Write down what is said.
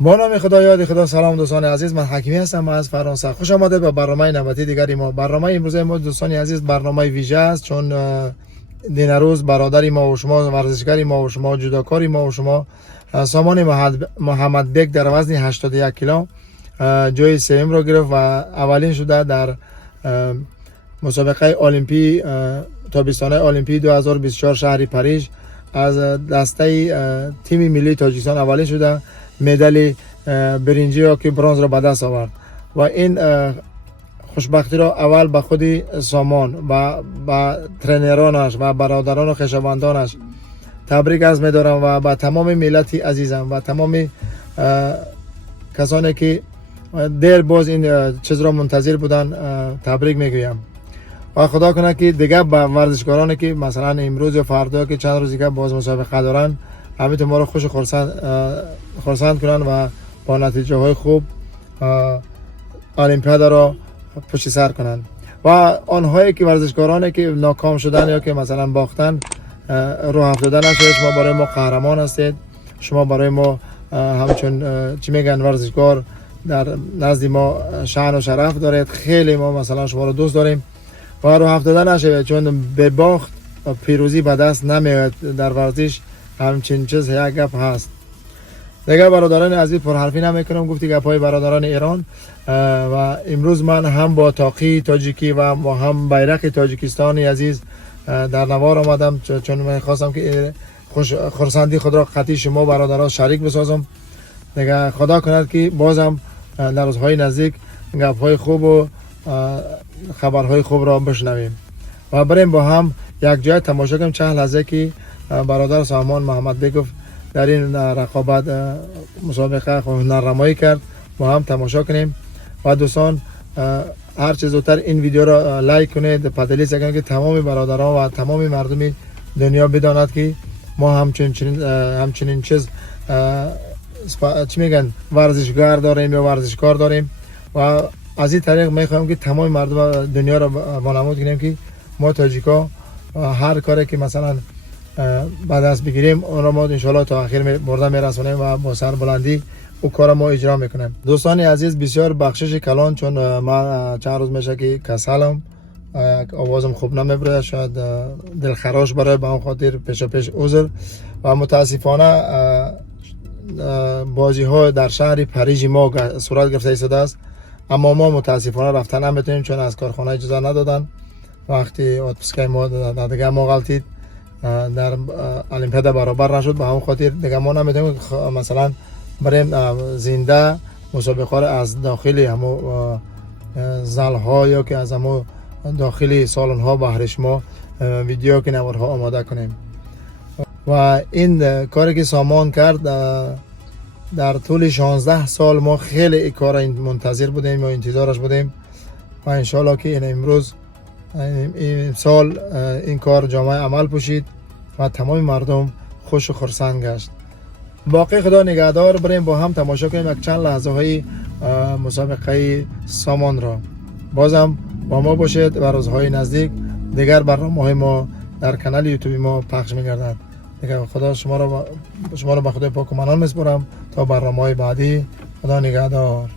با نام خدا یاد خدا. سلام دوستان عزیز، من حکیمی هستم از فرانسه. خوش آمدید به برنامه نوبتی دیگری ما. برنامه امروز ما دوستان عزیز برنامه ویژه است، چون دین روز برادری ما و شما، ورزشکاری ما و شما، جودوکاری ما و شما، سامان محمد بک در وزن 81 کیلو جای سوم را گرفت و اولین شده در مسابقه المپی تابستانه المپی 2024 شهر پاریس. از دسته تیم ملی تاجیکستان اولین شده، مدال برنجی یا که برنز را به دست آورد و این خوشبختی را اول به خود سامان و به ترینرانش و برادران و خویشاوندانش تبریک عرض می‌دارم و به تمام ملت عزیزم و تمام کسانی که دیر باز این چیز را منتظر بودن تبریک میگویم و خدا کنه که دیگه به ورزشکارانی که مثلا امروز یا فردا که چند روز دیگه باز مسابقه دارن همینطور ما رو خوش خرسند کنن و با نتیجه های خوب المپیاد را پشت سر کنن و آنهایی که ورزشکارانی که ناکام شدن یا که مثلا باختن رو افتاده نشید. شما برای ما قهرمان هستید، شما برای ما همچون چی میگن ورزشکار در نزد ما شأن و شرف دارید. خیلی ما مثلا شما رو دوست داریم و رو افتاده نشید، چون به باخت پیروزی به دست نمیاد در ورزش. همچین چیز یک گپ هست. دیگه برادران عزیز پرحرفی نمیکنم، گفتی گپای برادران ایران و امروز من هم با تاقی تاجیکی و هم بیرق تاجیکستانی عزیز در نوار آمدم، چون من خواستم که خرسندی خود را قطعی شما برادران شریک بسازم. دیگه خدا کند که بازم در روزهای نزدیک گپهای خوب و خبرهای خوب را بشنویم و بریم با هم یک جای تماشا کنیم چند لحظه که برادر سامان محمد بک در این رقابت مسابقه هنرنمایی کرد. با هم تماشا کنیم و دوستان هر چه زودتر این ویدیو را لایک کنید، پتلیس کنید که تمام برادران و تمام مردم دنیا بداند که ما همچنین چیز چی میگن ورزشکار داریم یا ورزشکار داریم و از این طریق میخوایم که تمام مردم دنیا را وانمود کنیم که ما تاجیکا هر کاری که مثلا بعد از بگیریم اون را ما انشالله تا آخر برده میرسونیم و با سر بلندی او کار ما اجرا میکنیم. دوستان عزیز بسیار بخشش کلان، چون من چند روز میشه که کسلم، آوازم خوب نمیبره، شاید دلخراش برای به اون خاطر پیش عذر و متاسفانه بازی ها در شهر پاریس ما صورت گرفته ایستاده است، اما ما متاسفانه رفتن نمیتونیم چون از کارخانه اجازه ندادن. وقتی اتوبوسکای ما دیگه ما غلطید در المپیاد برابر نشد، به همون خاطر دیگه ما نمیتونیم مثلا بریم زنده مسابقه را از داخل همو زل ها یا که از همو داخل سالن ها بهرش ما ویدیو که نوارها آماده کنیم. و این کاری که سامان کرد در طول 16 سال ما خیلی این کار منتظر بودیم و انتظارش بودیم و انشالله که این امروز این سال این کار جامعه عمل پوشید و تمام مردم خوش و خرسند گشت. باقی خدا نگهدار. بریم با هم تماشا کنیم یک چند لحظه های مسابقه سامان را. بازم با ما باشید و روزهای نزدیک دیگر برنامه‌های ما در کانال یوتیوب ما پخش می‌گردد. دیگر خدا شما را به خدای پاک و منان می‌سپارم تا برنامه‌های بعدی. خدا نگهدار.